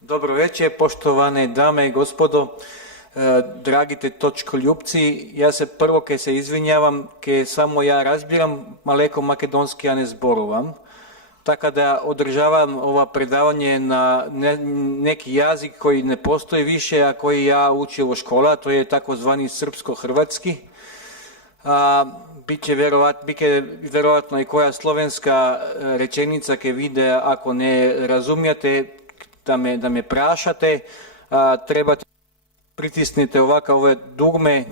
Dobro večer, poštovane dame i gospodo, dragi te točkoljubci. Ja se prvo ke se izvinjavam, ke samo ja razbiram maleko makedonski, ja ne zborovam. Tako da održavam ova predavanje na neki jazik koji ne postoji više, a koji ja učio u škola, to je takozvani srpsko-hrvatski. Biće vjerovatno i koja slovenska rečenica ke vide, ako ne razumijete, da me prašate, trebate pritisnite ove dugme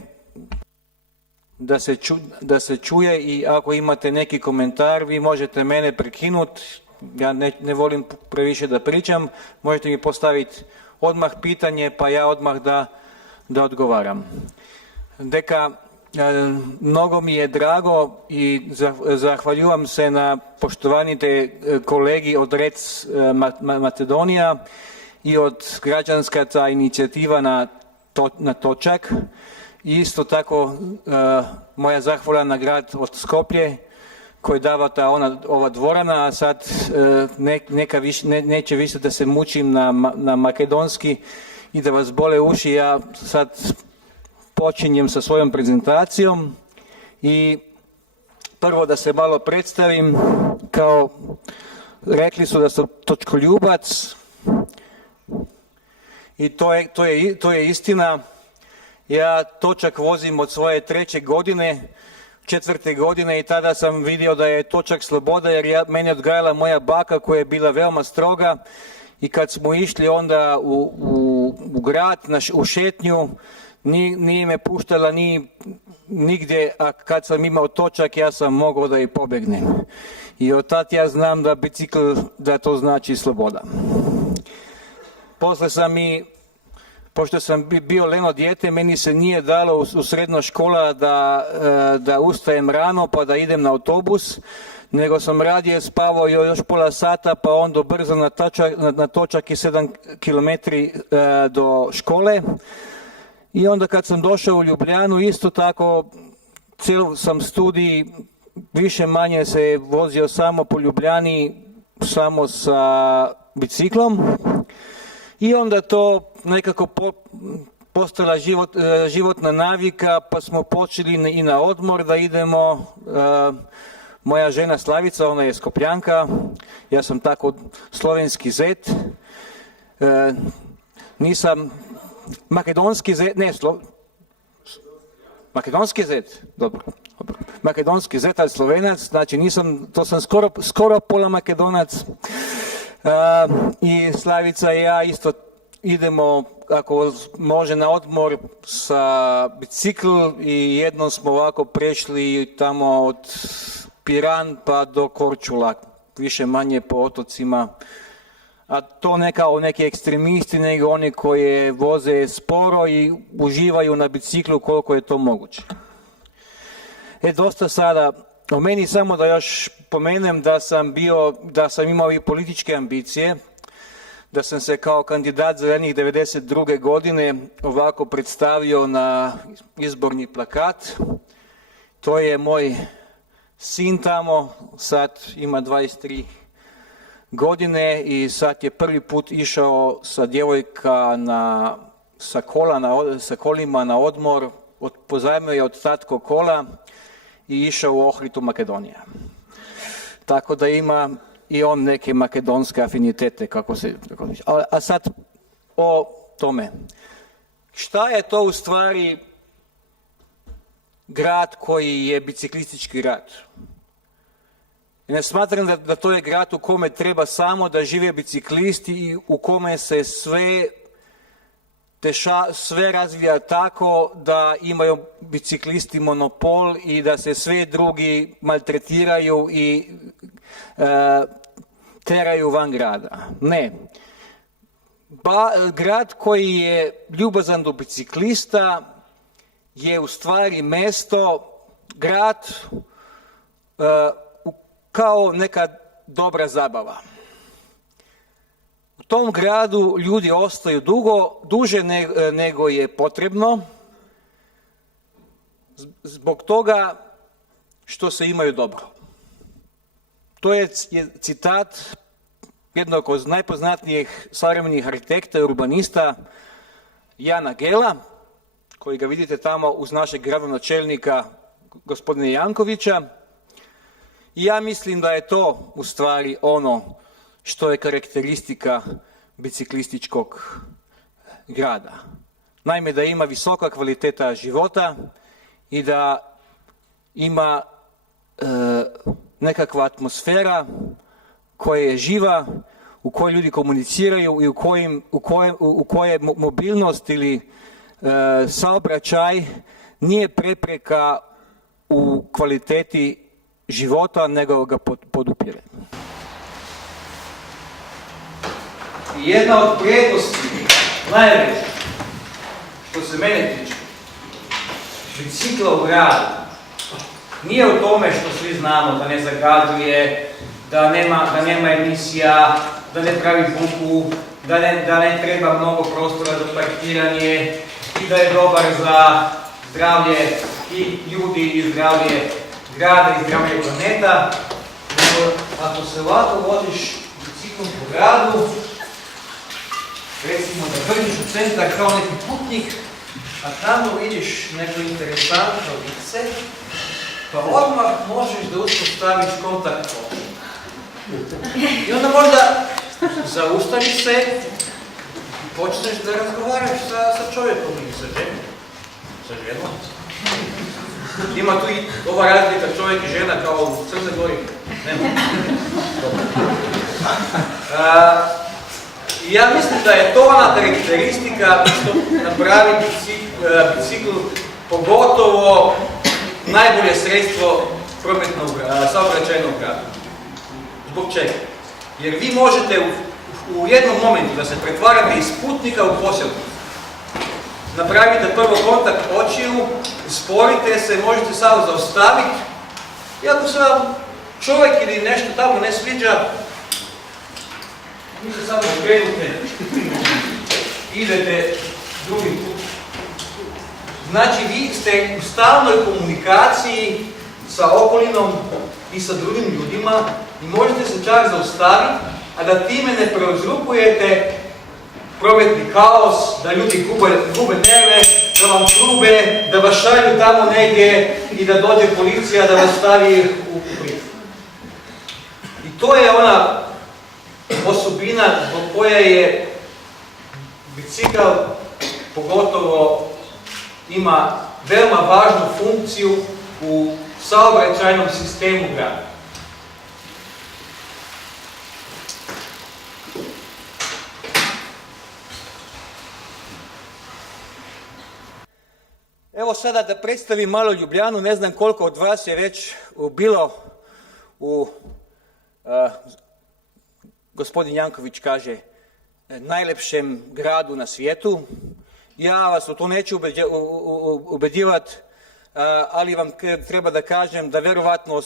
da se čuje i ako imate neki komentar, vi možete mene prekinuti, ja ne volim previše da pričam, možete mi postaviti odmah pitanje pa ja odmah da odgovaram. Deka mnogo mi je drago i zahvaljujem se na poštovanite kolegi od Rec Makedonija i od građanska ta inicijativa na Točak. I isto tako moja zahvala na grad od Skoplje koji dava ova dvorana, a sad neće više da se mučim na makedonski i da vas bole uši. Ja sad počinjem sa svojom prezentacijom i prvo da se malo predstavim. Kao rekli su da sam točkoljubac i to je istina. Ja Točak vozim od svoje 3. godine, 4. godine i tada sam vidio da je Točak sloboda jer mene odgajala moja baka koja je bila veoma stroga i kad smo išli onda u grad, u šetnju, nije me puštala nigdje, a kad sam imao Točak ja sam mogao da i pobegnem. I od tad ja znam da bicikl, da to znači sloboda. Posle pošto sam bio leno dijete, meni se nije dalo u srednja škola da ustajem rano pa da idem na autobus, nego sam radije spavao još pola sata pa onda brzo na Točak i 7 km do škole. I onda kad sam došao u Ljubljanu, isto tako, cijel sam studij, više manje se vozio samo po Ljubljani, samo sa biciklom. I onda to nekako postala životna navika, pa smo počeli i na odmor da idemo. Moja žena Slavica, ona je Skopljanka, ja sam tako slovenski zet. Nisam makedonski zet, makedonski zet, dobro. Makedonski zet, ali Slovenac, znači to sam skoro pola Makedonac. I Slavica i ja isto idemo, ako može, na odmor sa bicikl i jednom smo ovako prešli tamo od Piran pa do Korčula, više manje po otocima. A to ne kao neki ekstremisti, nego oni koji voze sporo i uživaju na biciklu koliko je to moguće. Dosta sada o meni, samo da još pomenem da sam imao i političke ambicije, da sam se kao kandidat zelenih 92. godine ovako predstavio na izborni plakat. To je moj sin tamo, sad ima 23 godine i sad je prvi put išao sa djevojka sa kolima na odmor, pozajmio je od tatko kola i išao u Ohrid u Makedoniju. Tako da ima i on neke makedonske afinitete, a sad o tome. Šta je to u stvari grad koji je biciklistički grad? Ne smatram da to je grad u kome treba samo da žive biciklisti i u kome se sve razvija tako da imaju biciklisti monopol i da se sve drugi maltretiraju i teraju van grada. Ne. Grad koji je ljubazan do biciklista je u stvari mesto, grad kao neka dobra zabava. U tom gradu ljudi ostaju duže nego je potrebno, zbog toga što se imaju dobro. To je citat jednog od najpoznatijih savremenih arhitekta i urbanista Jana Gela, koji ga vidite tamo uz našeg gradonačelnika gospodina Jankovića. I ja mislim da je to u stvari ono što je karakteristika biciklističkog grada. Naime, da ima visoka kvaliteta života i da ima nekakva atmosfera koja je živa, u kojoj ljudi komuniciraju i u kojoj mobilnost ili saobraćaj nije prepreka u kvaliteti života, nego ga podupire. Jedna od prednosti, najveća, što se mene tiče, bicikla u gradu, nije u tome što svi znamo da ne zagađuje, da nema emisija, da ne pravi buku, da ne treba mnogo prostora za parkiranje i da je dobar za zdravlje i ljudi i zdravlje grada i zdravlje planeta. Nego ako se ovako voziš biciklom po gradu, recimo da krđiš u centar kao neki putnik, a tamo vidiš neko interesantno lice, pa odmah možeš da uspostaviš kontakt. I onda možda zaustaviš se i počneš da razgovaraš sa čovjekom ili sa ženom. Ima tu i ova razlika čovjek i žena kao u Crnoj Gori. Nema. Ja mislim da je to ona karakteristika što napravi bicikl pogotovo najbolje sredstvo saobraćajnog grada. Zbog čega? Jer vi možete u jednom momentu da se pretvarate iz putnika u posjelnika. Napravite prvo kontakt očiju, sporite se, možete samo zaustaviti. I ako se vam čovjek ili nešto tamo ne sviđa, vi se samo okrenute, idete drugi put. Znači, vi ste u stalnoj komunikaciji sa okolinom i sa drugim ljudima i možete se čak zaustaviti, a da time ne prouzrokujete prometni kaos, da ljudi gube nerve, da vam trube, da vas šalju tamo negdje i da dođe policija da vas stavi u pritvor. I to je ona osobina zbog koje je bicikl pogotovo ima veoma važnu funkciju u saobraćajnom sistemu grada. Evo sada da predstavim malo Ljubljanu, ne znam koliko od vas je već bilo u, gospodin Janković kaže, najlepšem gradu na svijetu. Ja vas u to neću ubedjivati, ali vam treba da kažem da vjerovatno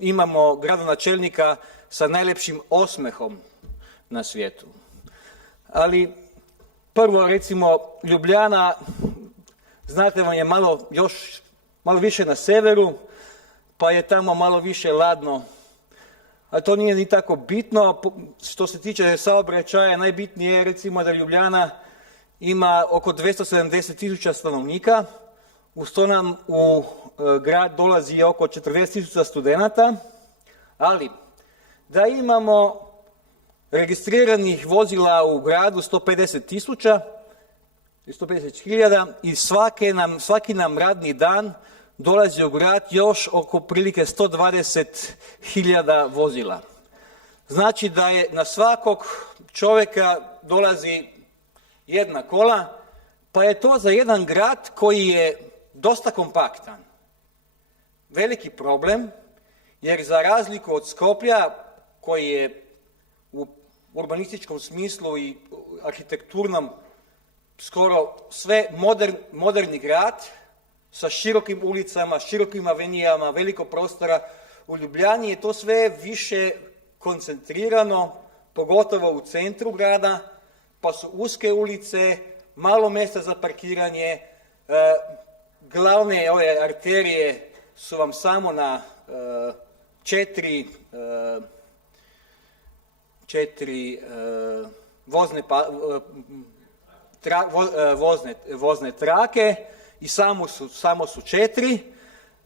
imamo gradonačelnika sa najlepšim osmehom na svijetu. Ali prvo recimo Ljubljana, znate vam je malo više na severu, pa je tamo malo više ladno. A to nije ni tako bitno. Što se tiče saobraćaja, najbitnije je recimo da Ljubljana ima oko 270.000 stanovnika, uz to nam u grad dolazi oko 40.000 studenata, ali da imamo registriranih vozila u gradu 150.000 i svaki nam radni dan dolazi u grad još oko prilike 120.000 vozila. Znači da je na svakog čovjeka dolazi jedna kola, pa je to za jedan grad koji je dosta kompaktan veliki problem, jer za razliku od Skoplja, koji je u urbanističkom smislu i arhitekturnom skoro sve moderni grad, sa širokim ulicama, širokim avenijama, veliko prostora, u Ljubljani je to sve više koncentrirano, pogotovo u centru grada, pa su uske ulice, malo mjesta za parkiranje, glavne ove arterije su vam samo na 4 vozne trake i samo su 4,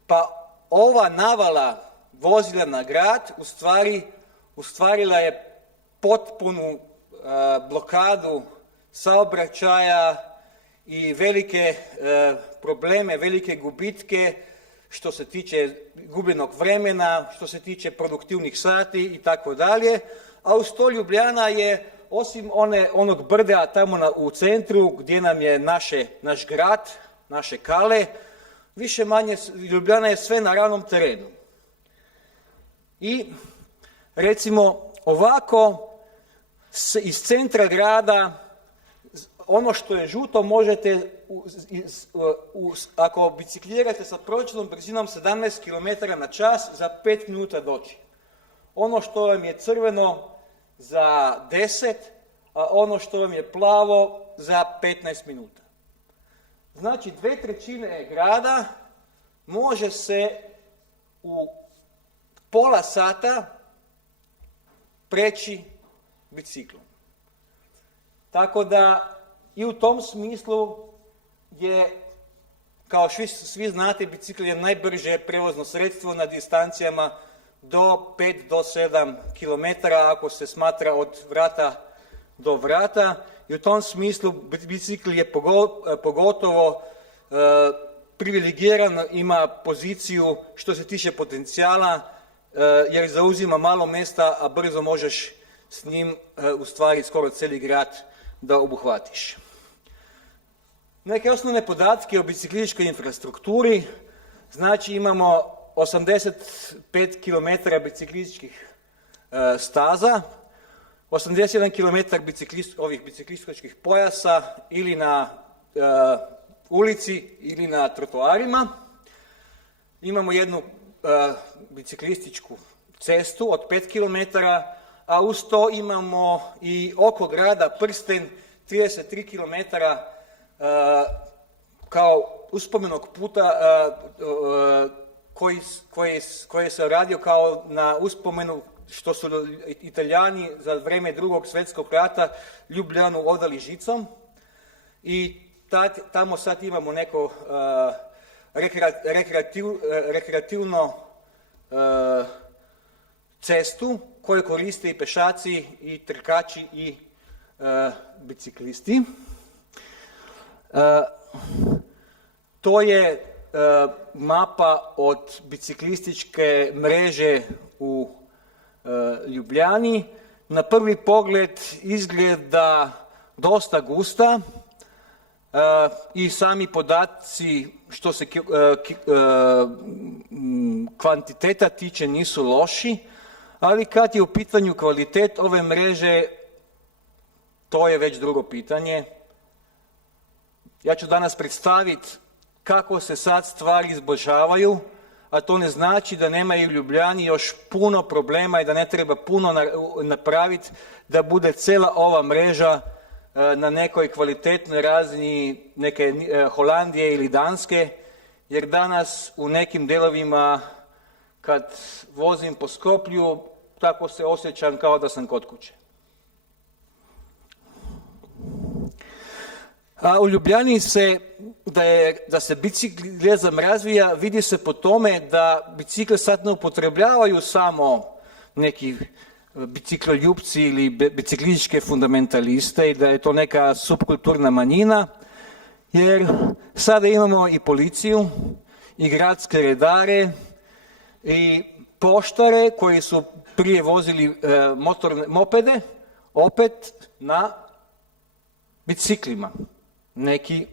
pa ova navala vozila na grad ustvarila je potpunu blokadu saobraćaja i velike probleme, velike gubitke što se tiče gubljenog vremena, što se tiče produktivnih sati i tako dalje. A uz to Ljubljana je, osim onog brda tamo u centru gdje nam je naš grad, naše kale, više manje Ljubljana je sve na ravnom terenu. I recimo ovako iz centra grada ono što je žuto možete, ako biciklirate sa prosječnom brzinom 17 km na čas, za 5 minuta doći. Ono što vam je crveno za 10, a ono što vam je plavo za 15 minuta. Znači 2/3 grada može se u pola sata preći biciklom. Tako da i u tom smislu je, kao svi znate, bicikl je najbrže prevozno sredstvo na distancijama do 5 do 7 km ako se smatra od vrata do vrata. I u tom smislu bicikl je pogotovo privilegiran, ima poziciju što se tiče potencijala, jer zauzima malo mjesta, a brzo možeš s njim u stvari skoro cijeli grad da obuhvatiš. Neke osnovne podatke o biciklističkoj infrastrukturi, znači imamo 85 km biciklističkih staza, 81 km ovih biciklističkih pojasa ili na ulici ili na trotoarima. Imamo jednu biciklističku cestu od 5 km, a uz to imamo i oko grada prsten 33 km kao uspomenog puta koji se radio kao na uspomenu što su Italijani za vrijeme Drugog svjetskog rata Ljubljanu odali žicom i tamo sad imamo neko rekreativno cestu koju koriste i pešaci i trkači i biciklisti. To je mapa od biciklističke mreže u Ljubljani. Na prvi pogled izgleda dosta gusta i sami podaci što se kvantiteta tiče nisu loši, ali kad je u pitanju kvalitet ove mreže, to je već drugo pitanje. Ja ću danas predstaviti kako se sad stvari izboljšavaju, a to ne znači da nemaju u Ljubljani još puno problema i da ne treba puno napraviti da bude cijela ova mreža na nekoj kvalitetnoj razini neke Holandije ili Danske, jer danas u nekim dijelovima kad vozim po Skoplju, tako se osjećam kao da sam kod kuće. A u Ljubljani da se biciklizam razvija, vidi se po tome da bicikle sad ne upotrebljavaju samo neki bicikloljupci ili biciklističke fundamentaliste i da je to neka subkulturna manjina, jer sada imamo i policiju, i gradske redare, i poštare koji su prije vozili mopede, opet na biciklima. Neki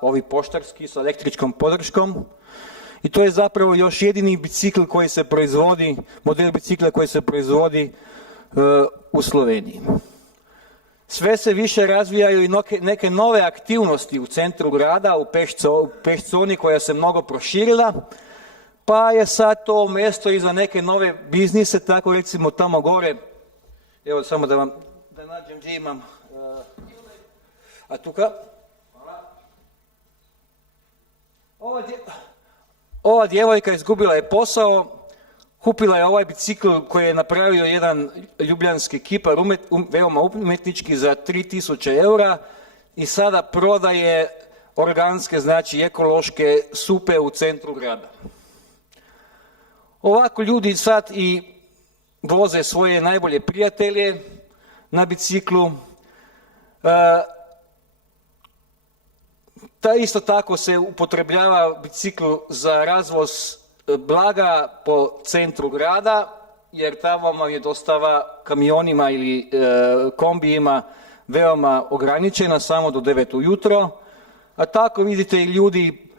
ovi poštarski sa električkom podrškom. I to je zapravo još jedini bicikl koji se proizvodi, model bicikla koji se proizvodi u Sloveniji. Sve se više razvijaju i neke nove aktivnosti u centru grada, u peš-zoni koja se mnogo proširila, pa je sad to mjesto i za neke nove biznise, tako recimo tamo gore, evo samo da nađem gdje imam, a tuka, ova djevojka izgubila je posao, Kupila je ovaj bicikl koji je napravio jedan ljubljanski kipar, veoma umetnički, za 3000 eura i sada prodaje organske, znači ekološke supe u centru grada. Ovako ljudi sad i voze svoje najbolje prijatelje na biciklu. Isto tako se upotrebljava bicikl za razvoz blaga po centru grada, jer tamo vam je dostava kamionima ili kombijima veoma ograničena, samo do 9 ujutro. A tako vidite i ljudi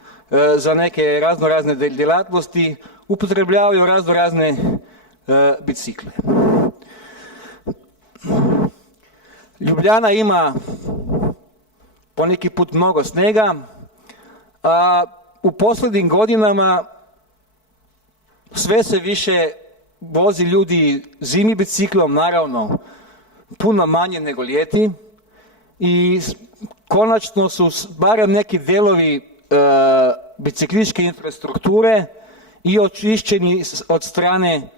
za neke razne djelatnosti upotrebljavaju razne bicikle. Ljubljana ima poneki put mnogo snega, a u posljednjim godinama sve se više vozi ljudi zimi biciklom, naravno puno manje nego ljeti, i konačno su barem neki delovi biciklističke infrastrukture i očišćeni od strane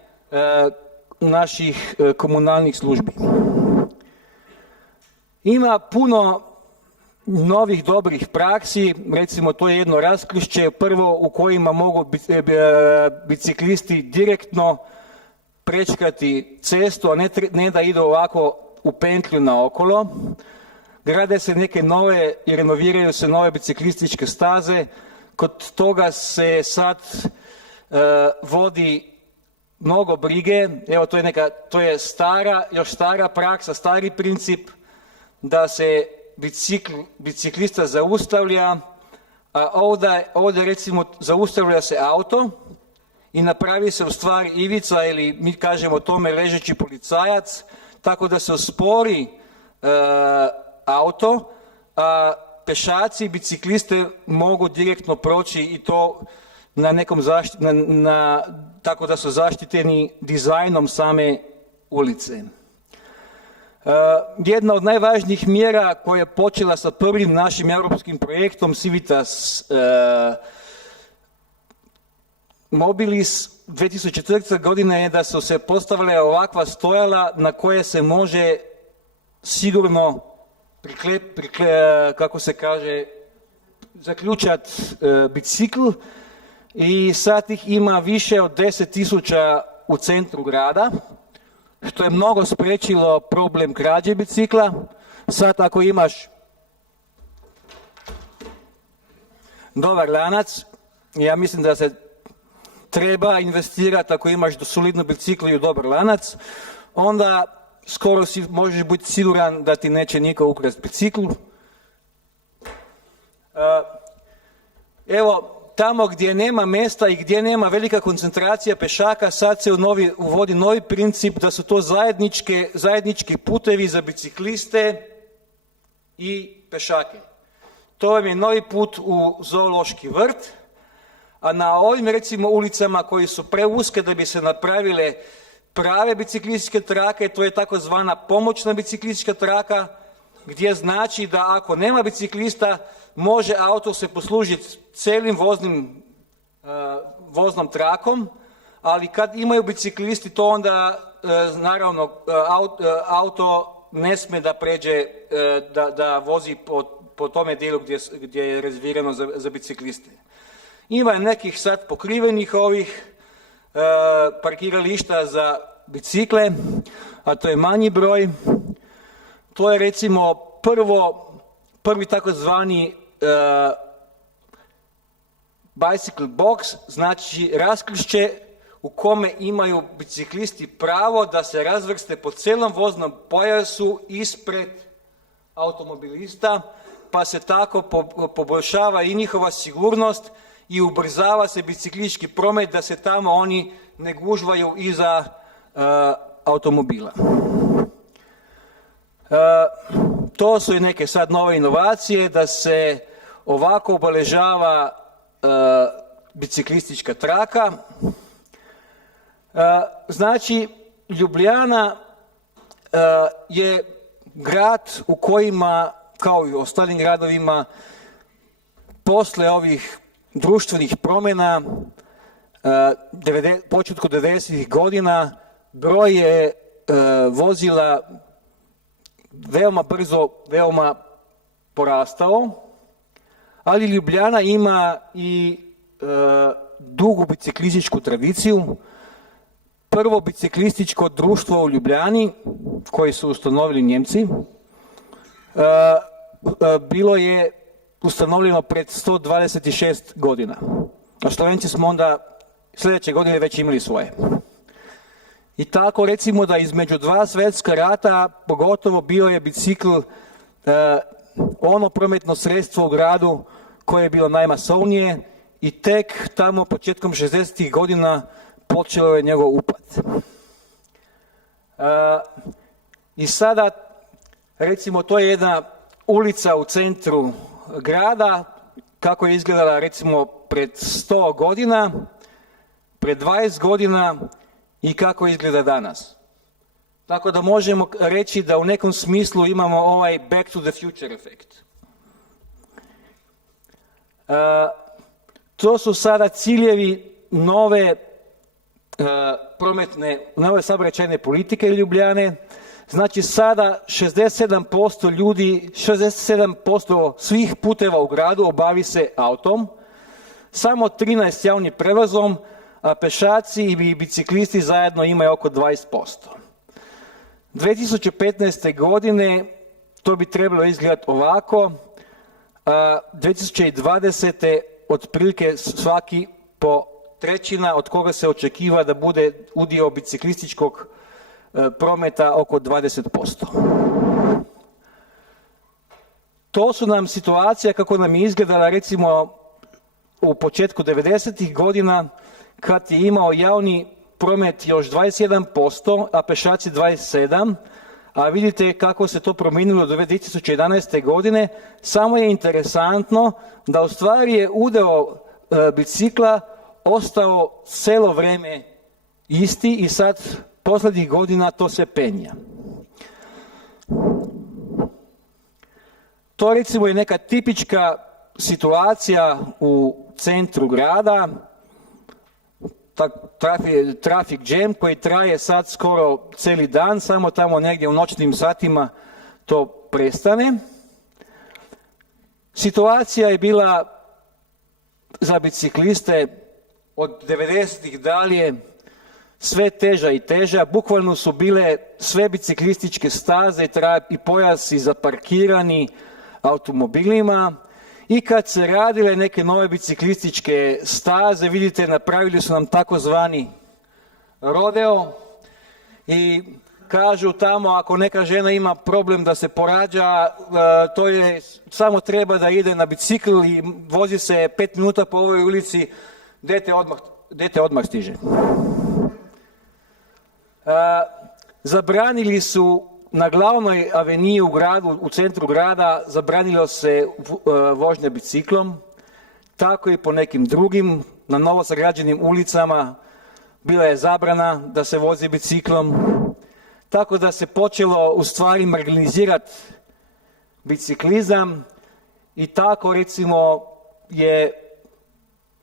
naših komunalnih službi. Ima puno novih dobrih praksi, recimo to je jedno raskrišće, prvo u kojima mogu biciklisti direktno prečkati cestu, a ne da idu ovako u pentlju naokolo. Grade se neke nove i renoviraju se nove biciklističke staze, kod toga se sad vodi mnogo brige. Evo to je još stara praksa, stari princip da se biciklista zaustavlja, a ovdje recimo zaustavlja se auto i napravi se u stvari ivica, ili mi kažemo tome ležeći policajac, tako da se uspori auto, a pešaci i bicikliste mogu direktno proći i to na nekom tako da su zaštiteni dizajnom same ulice. Jedna od najvažnijih mjera koja je počela sa prvim našim europskim projektom Civitas Mobilis 2004. godine je da su se postavile ovakva stojala na koje se može sigurno kako se kaže, zaključat bicikl, i sad ih ima više od 10.000 u centru grada, što je mnogo spriječilo problem krađe bicikla. Sad ako imaš dobar lanac, ja mislim da se treba investirati ako imaš solidnu biciklu i dobar lanac, onda skoro si možeš biti siguran da ti neće niko ukrasti bicikl. Evo, tamo gdje nema mjesta i gdje nema velika koncentracija pešaka, sad se uvodi novi princip da su to zajednički putevi za bicikliste i pešake. To vam je novi put u zoološki vrt, a na ovim recimo ulicama koji su preuske da bi se napravile prave biciklističke trake, to je takozvana pomoćna biciklistička traka, gdje znači da ako nema biciklista, može auto se poslužiti cijelim voznom trakom, ali kad imaju biciklisti, to onda naravno auto ne smije da pređe, da vozi po tome dijelu gdje je rezervirano za bicikliste. Ima nekih sad pokrivenih ovih parkirališta za bicikle, a to je manji broj. To je recimo prvi takozvani bicycle box, znači raskrišće u kome imaju biciklisti pravo da se razvrste po cijelom voznom pojasu ispred automobilista, pa se tako poboljšava i njihova sigurnost i ubrzava se biciklistički promet, da se tamo oni ne gužvaju iza automobila. To su i neke sad nove inovacije, da se ovako obeležava biciklistička traka. Znači, Ljubljana je grad u kojima, kao i u ostalim gradovima, posle ovih društvenih promjena početku 90. godina broj je vozila veoma brzo, veoma porastao, ali Ljubljana ima i dugu biciklističku tradiciju. Prvo biciklističko društvo u Ljubljani, koje su ustanovili Njemci, bilo je ustanovljeno pred 126 godina. A Slovenci smo onda sljedeće godine već imali svoje. I tako recimo da između dva svjetska rata pogotovo bio je bicikl ono prometno sredstvo u gradu koje je bilo najmasovnije i tek tamo početkom 60. godina počeo je njegov upad. I sada recimo to je jedna ulica u centru grada kako je izgledala recimo pred 100 godina, pred 20 godina i kako izgleda danas. Tako da možemo reći da u nekom smislu imamo ovaj back to the future efekt. To su sada ciljevi nove nove saobraćajne politike Ljubljane. Znači sada 67% ljudi, 67% svih puteva u gradu obavi se autom, samo 13 javnim prevozom, a pešaci i biciklisti zajedno imaju oko 20%. 2015. godine to bi trebalo izgledati ovako, 2020. otprilike svaki po trećina od koga se očekiva da bude udio biciklističkog prometa oko 20%. To su nam situacija kako nam je izgledala recimo u početku 90. godina kad je imao javni promet još 21%, a pešaci 27%, a vidite kako se to promijenilo do 2011. godine. Samo je interesantno da u stvari je udeo bicikla ostao cijelo vrijeme isti i sad posljednjih godina to se penja. To recimo je neka tipička situacija u centru grada, traffic jam koji traje sad skoro cijeli dan, samo tamo negdje u noćnim satima to prestane. Situacija je bila za bicikliste od 90-ih dalje sve teža i teža. Bukvalno su bile sve biciklističke staze i pojasi zaparkirani automobilima. I kad se radile neke nove biciklističke staze, vidite, napravili su nam takozvani rodeo i kažu tamo ako neka žena ima problem da se porađa, to je samo treba da ide na bicikl i vozi se 5 minuta po ovoj ulici, dete odmah stiže. Zabranili su na glavnoj aveniji u gradu, u centru grada, zabranilo se vožnja biciklom, tako i po nekim drugim, na novo sagrađenim ulicama bila je zabrana da se vozi biciklom, tako da se počelo u stvari marginalizirati biciklizam i tako recimo je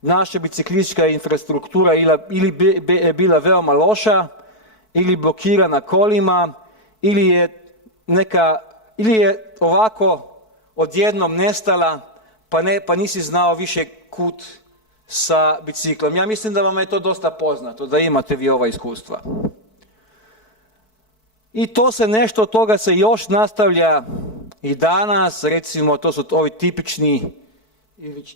naša biciklistička infrastruktura ili bila veoma loša, ili blokirana kolima, ili je ovako odjednom nestala, pa nisi znao više kud sa biciklom. Ja mislim da vam je to dosta poznato, da imate vi ova iskustva. I to se nešto od toga se još nastavlja i danas, recimo to su ovi tipični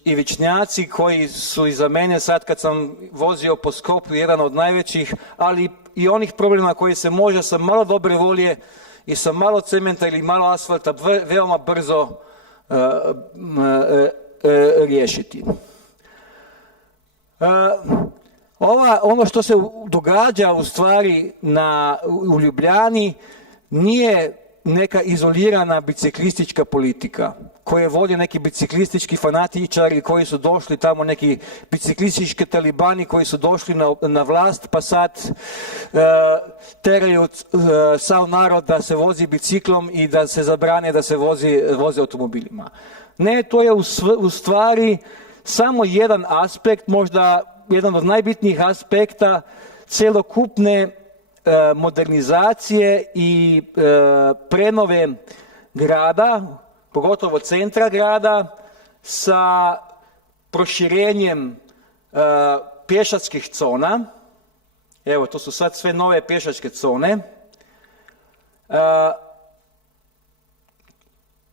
ivičnjaci koji su iza mene sad kad sam vozio po Skopju jedan od najvećih, ali i onih problema koji se može sa malo dobre volje i sa malo cementa ili malo asfalta veoma brzo riješiti. Ono što se događa u stvari u Ljubljani nije neka izolirana biciklistička politika koje vode neki biciklistički fanatičari koji su došli tamo, neki biciklistički talibani koji su došli na vlast pa sad teraju sav narod da se vozi biciklom i da se zabrane da se voze automobilima. Ne, to je u stvari samo jedan aspekt, možda jedan od najbitnijih aspekta celokupne modernizacije i prenove grada, pogotovo centra grada, sa proširenjem pješačkih zona. Evo, to su sad sve nove pješačke zone.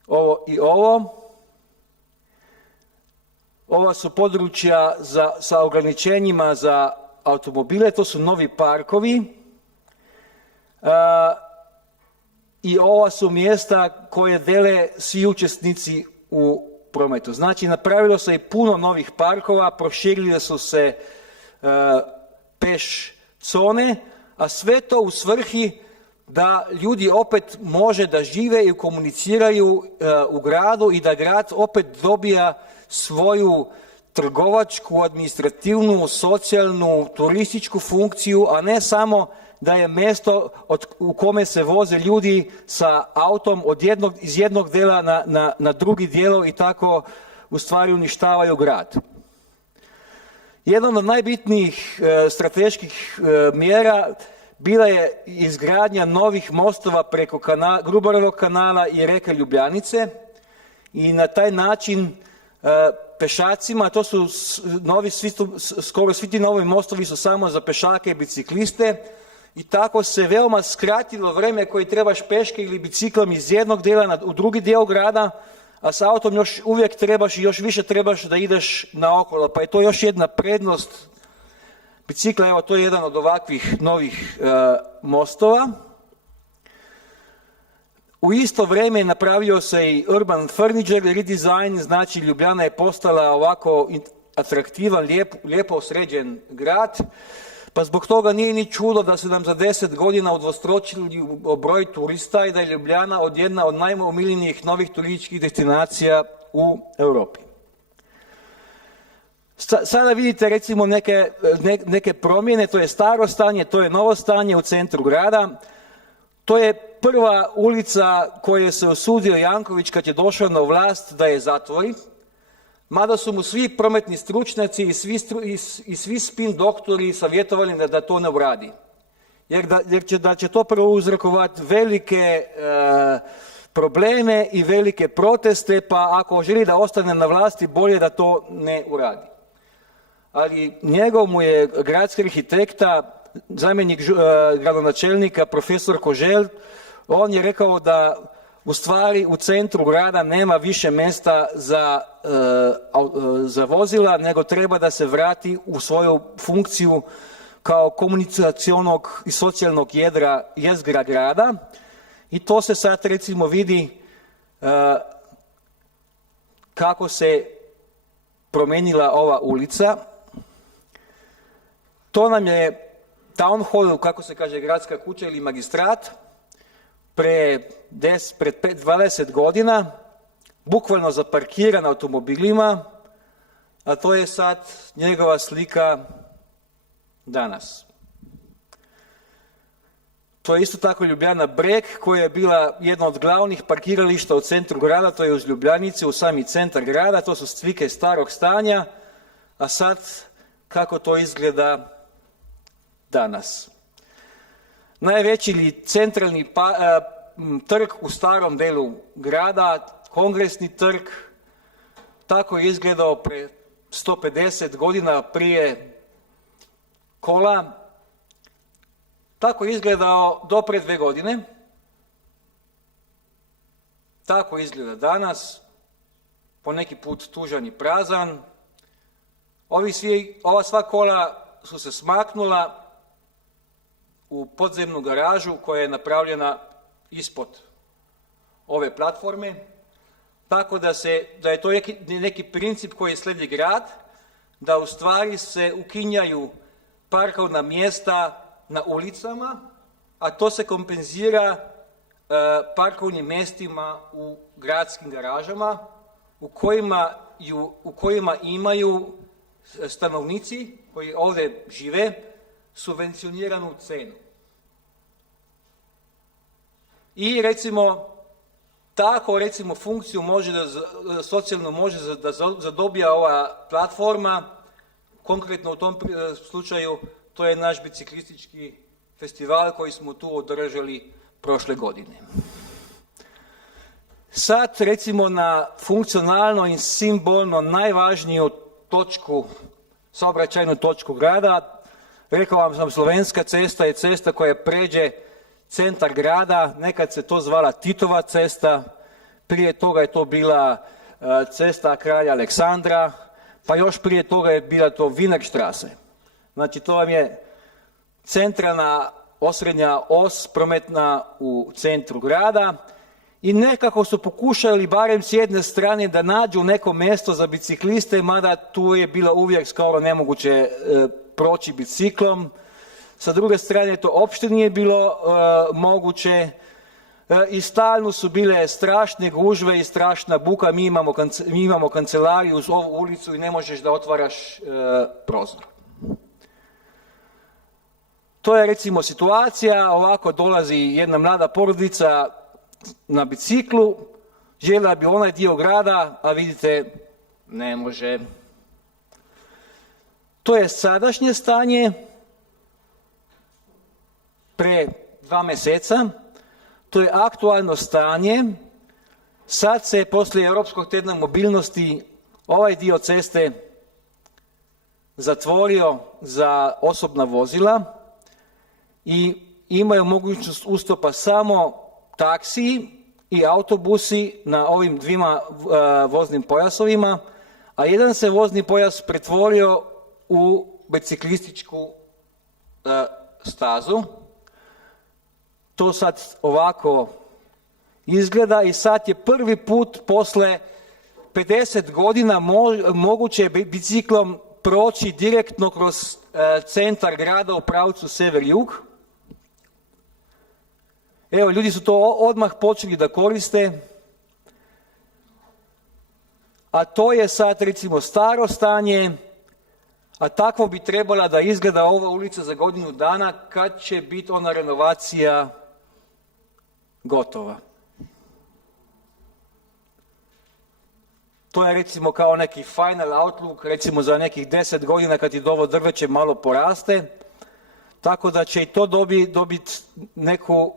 Ovo i ovo. Ova su područja sa ograničenjima za automobile, to su novi parkovi. I ova su mjesta koje dele svi učesnici u prometu. Znači, napravilo se i puno novih parkova, proširili su se peš zone, a sve to u svrhi da ljudi opet može da žive i komuniciraju u gradu i da grad opet dobija svoju trgovačku, administrativnu, socijalnu, turističku funkciju, a ne samo da je mjesto u kome se voze ljudi sa autom iz jednog dijela na drugi dijelo i tako u stvari uništavaju grad. Jedan od najbitnijih strateških mjera bila je izgradnja novih mostova preko Grubarovog kanala i rijeke Ljubljanice i na taj način pešacima, to su skoro svi ti novi mostovi su samo za pešake i bicikliste i tako se veoma skratilo vrijeme koje trebaš peške ili biciklom iz jednog dijela u drugi dio grada, a s autom još uvijek trebaš i još više trebaš da ideš naokolo, pa je to još jedna prednost bicikla. Evo, to je jedan od ovakvih novih mostova. U isto vrijeme napravio se i urban furniture redesign, znači Ljubljana je postala ovako atraktivan, lijepo sređen grad, pa zbog toga nije ni čudo da se nam za 10 godina udvostručili broj turista i da je Ljubljana jedna od najomiljenijih novih turističkih destinacija u Europi. Sada vidite recimo neke promjene, to je staro stanje, to je novo stanje u centru grada. To je prva ulica koju se usudio Janković kad je došao na vlast da je zatvori, mada su mu svi prometni stručnjaci i svi spin doktori savjetovali da to ne uradi. Jer će to prouzrokovati velike probleme i velike proteste, pa ako želi da ostane na vlasti, bolje da to ne uradi. Ali njegov mu je gradski arhitekta, zamjenik gradonačelnika, profesor Koželj, on je rekao da u stvari u centru grada nema više mjesta za vozila, nego treba da se vrati u svoju funkciju kao komunikacionog i socijalnog jezgra grada. I to se sad recimo vidi kako se promijenila ova ulica. To nam je town hall, kako se kaže, gradska kuća ili magistrat, pred 20 godina, bukvalno zaparkiran automobilima, a to je sad njegova slika danas. To je isto tako Ljubljana Breg, koja je bila jedna od glavnih parkirališta u centru grada, to je uz Ljubljanici, u sami centar grada, to su slike starog stanja, a sad kako to izgleda danas. Najveći ili centralni trg u starom delu grada, Kongresni trg, tako je izgledao pre 150 godina prije kola, tako je izgledao do pre 2 godine, tako izgleda danas, po neki put tužan i prazan. Ova sva kola su se smaknula u podzemnu garažu koja je napravljena ispod ove platforme, tako da je to neki princip koji slijedi grad, da u stvari se ukinjaju parkovna mjesta na ulicama, a to se kompenzira parkovnim mjestima u gradskim garažama u kojima imaju stanovnici koji ovdje žive subvencioniranu cenu. I recimo funkciju socijalnu može da zadobija ova platforma konkretno u tom slučaju to je naš biciklistički festival koji smo tu održali prošle godine. Sad recimo na funkcionalno i simbolno najvažniju točku, saobraćajnu točku grada, rekao vam sam, Slovenska cesta je cesta koja pređe centar grada, nekad se to zvala Titova cesta, prije toga je to bila cesta kralja Aleksandra, pa još prije toga je bila to Wienerstraße. Znači to vam je centralna osrednja os prometna u centru grada i nekako su pokušali barem s jedne strane da nađu neko mjesto za bicikliste, mada tu je bilo uvijek skoro nemoguće proći biciklom. Sa druge strane to uopšte nije bilo moguće i stalno su bile strašne gužve i strašna buka. Mi imamo kancelariju uz ovu ulicu i ne možeš da otvaraš prozor. To je recimo situacija, ovako dolazi jedna mlada porodica na biciklu, željela bi onaj dio grada, a vidite, ne može. To je sadašnje stanje, pre 2 mjeseca, to je aktualno stanje, sad se poslije Europskog tjedna mobilnosti ovaj dio ceste zatvorio za osobna vozila i imaju mogućnost ustupa samo taksiji i autobusi na ovim 2 voznim pojasovima, a jedan se vozni pojas pretvorio u biciklističku stazu. To sad ovako izgleda i sad je prvi put posle 50 godina moguće biciklom proći direktno kroz centar grada u pravcu sever-jug. Evo, ljudi su to odmah počeli da koriste, a to je sad recimo staro stanje, a takvo bi trebala da izgleda ova ulica za godinu dana kad će biti ona renovacija gotova. To je recimo kao neki final outlook, recimo za nekih 10 godina kad i ovo drveće malo poraste, tako da će i to dobiti neku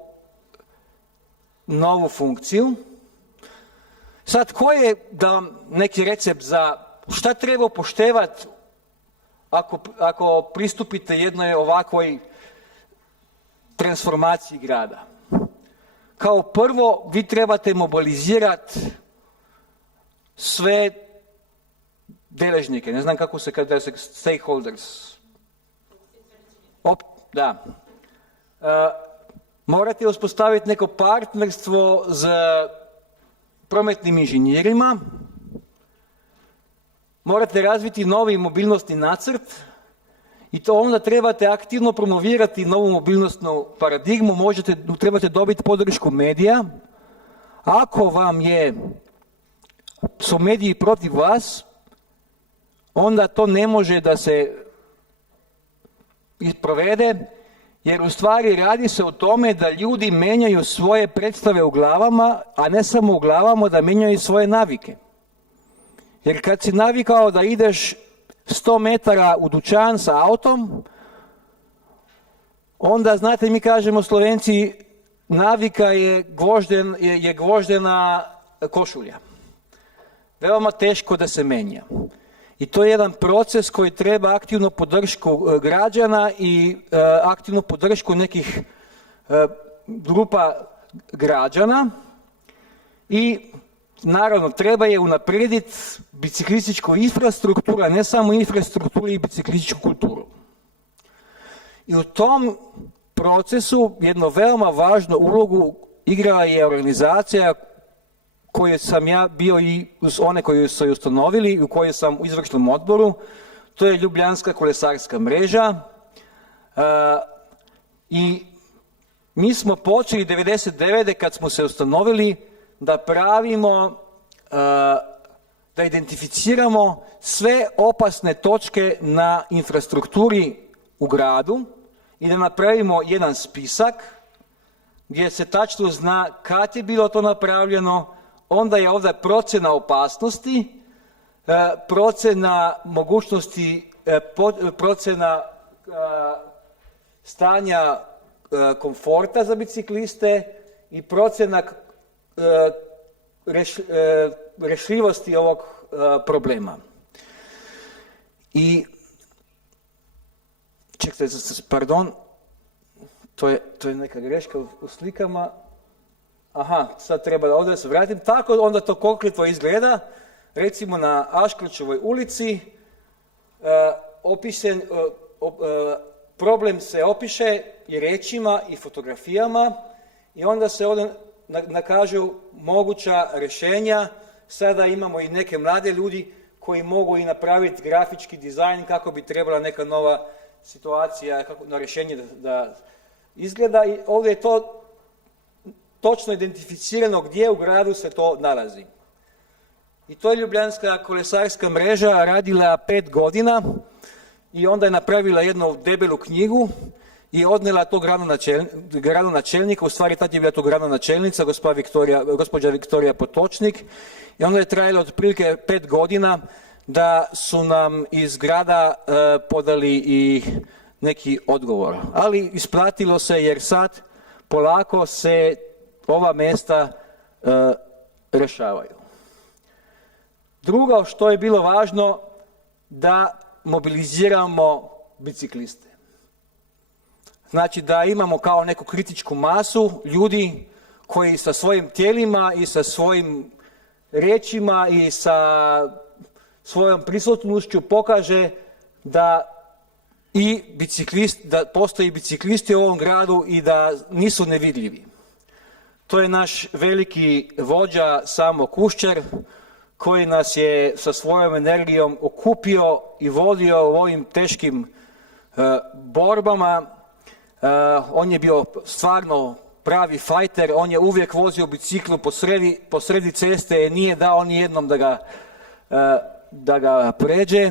novu funkciju. Sad, ko je da neki recept za šta treba poštevati ako pristupite jednoj ovakvoj transformaciji grada? Kao prvo, vi trebate mobilizirati sve deležnike, ne znam kako se kada se stakeholders. Da. Morate uspostaviti neko partnerstvo s prometnim inženjerima, morate razviti novi mobilnostni nacrt i to onda trebate aktivno promovirati novu mobilnostnu paradigmu, trebate dobiti podršku medija. Ako vam su mediji protiv vas, onda to ne može da se provede, jer u stvari radi se o tome da ljudi menjaju svoje predstave u glavama, a ne samo u glavama, da menjaju svoje navike. Jer kad si navikao da ideš 100 metara u dućan sa autom, onda, znate, mi kažemo Slovenci, navika je gvoždena košulja. Veoma teško da se menja. I to je jedan proces koji treba aktivnu podršku građana i aktivnu podršku nekih grupa građana i naravno treba je unaprijediti biciklističku infrastrukturu, a ne samo infrastrukturu i biciklističku kulturu. I u tom procesu jednu veoma važnu ulogu igrala je organizacija koje sam ja bio i uz one koji su je ustanovili i u kojoj sam u izvršnom odboru. To je Ljubljanska kolesarska mreža i mi smo počeli 1999. kad smo se ustanovili da pravimo, da identificiramo sve opasne točke na infrastrukturi u gradu i da napravimo jedan spisak gdje se tačno zna kad je bilo to napravljeno. Onda je ovdje procjena opasnosti, procjena mogućnosti procjena stanja komforta za bicikliste i procjena rešljivosti ovog problema. I čekajte, pardon, to je neka greška u slikama. Aha, sad treba da ovdje se vratim. Tako onda to konkretno izgleda. Recimo na Ašklićevoj ulici problem se opiše i riječima i fotografijama i onda se ovdje nakažu moguća rješenja. Sada imamo i neke mlade ljudi koji mogu i napraviti grafički dizajn kako bi trebala neka nova situacija, na rješenje da izgleda. I ovdje je to točno identificirano gdje u gradu se to nalazi. I to je Ljubljanska kolesarska mreža radila 5 godina i onda je napravila jednu debelu knjigu i odnela to gradonačelnika, u stvari tad je bila to gradonačelnica, gospođa Viktorija Potočnik, i onda je trajalo otprilike 5 godina da su nam iz grada podali i neki odgovor. Ali isplatilo se jer sad polako se ova mjesta rješavaju. Drugo što je bilo važno, da mobiliziramo bicikliste. Znači da imamo kao neku kritičku masu ljudi koji sa svojim tijelima i sa svojim riječima i sa svojom prisutnošću pokaže da da postoji biciklisti u ovom gradu i da nisu nevidljivi. To je naš veliki vođa Samo Kuščer, koji nas je sa svojom energijom okupio i vodio u ovim teškim borbama. On je bio stvarno pravi fajter, on je uvijek vozio biciklu posredi ceste i nije dao ni jednom da ga pređe.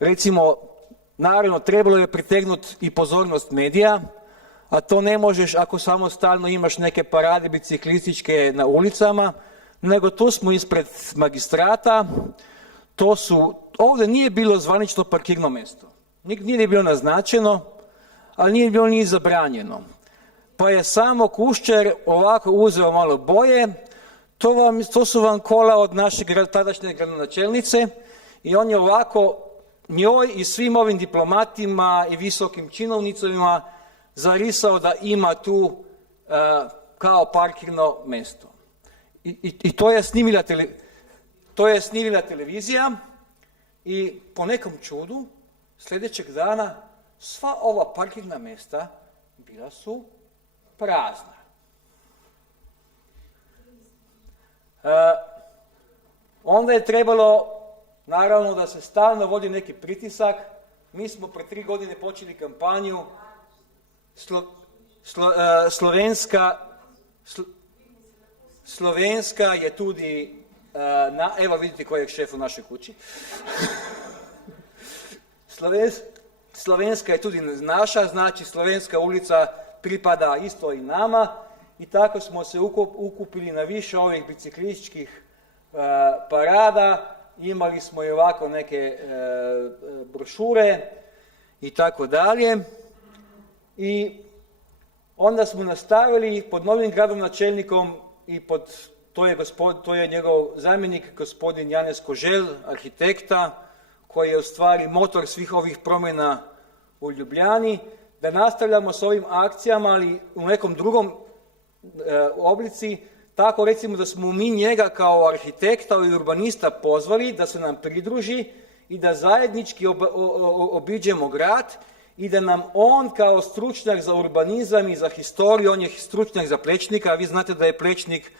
Recimo, naravno, trebalo je pritegnuti i pozornost medija, a to ne možeš ako samostalno imaš neke parade biciklističke na ulicama, nego tu smo ispred magistrata, ovdje nije bilo zvanično parkirno mjesto. Nije bilo naznačeno, ali nije bilo ni zabranjeno. Pa je Samo Kuščer ovako uzeo malo boje, to su vam kola od naše tadašnje gradonačelnice i on je ovako njoj i svim ovim diplomatima i visokim činovnicima zarisao da ima tu kao parkirno mjesto. I to je snimila televizija i po nekom čudu sljedećeg dana sva ova parkirna mjesta bila su prazna. Onda je trebalo, naravno, da se stalno vodi neki pritisak. Mi smo pre 3 godine počeli kampanju Slovenska je tudi, evo vidite koji je šef u našoj kući. Slovenska je tudi naša, znači Slovenska ulica pripada isto i nama i tako smo se ukupili na više ovih biciklističkih parada, imali smo i ovako neke brošure i tako dalje. I onda smo nastavili pod novim gradonačelnikom i to je njegov zamjenik, gospodin Janez Koželj, arhitekta, koji je u stvari motor svih ovih promjena u Ljubljani, da nastavljamo s ovim akcijama, ali u nekom drugom oblici. Tako recimo da smo mi njega kao arhitekta i urbanista pozvali da se nam pridruži i da zajednički obiđemo grad i da nam on kao stručnjak za urbanizam i za historiju, on je stručnjak za Plečnika, a vi znate da je Plečnik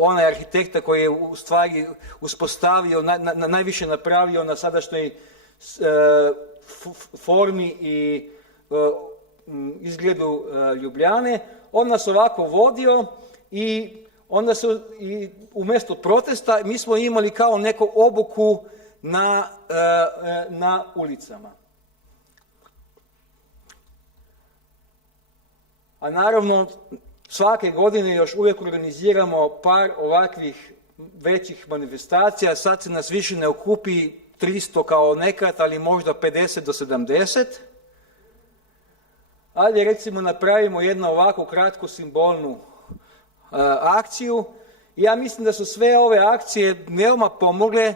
onaj arhitekta koji je u stvari uspostavio, najviše napravio na sadašnjoj formi i izgledu Ljubljane. On nas ovako vodio i onda umjesto protesta mi smo imali kao neku obuku na ulicama. A naravno, svake godine još uvijek organiziramo par ovakvih većih manifestacija, sad se nas više ne okupi 300 kao nekad, ali možda 50 do 70. Ali recimo napravimo jednu ovako kratku simbolnu akciju. Ja mislim da su sve ove akcije veoma pomogle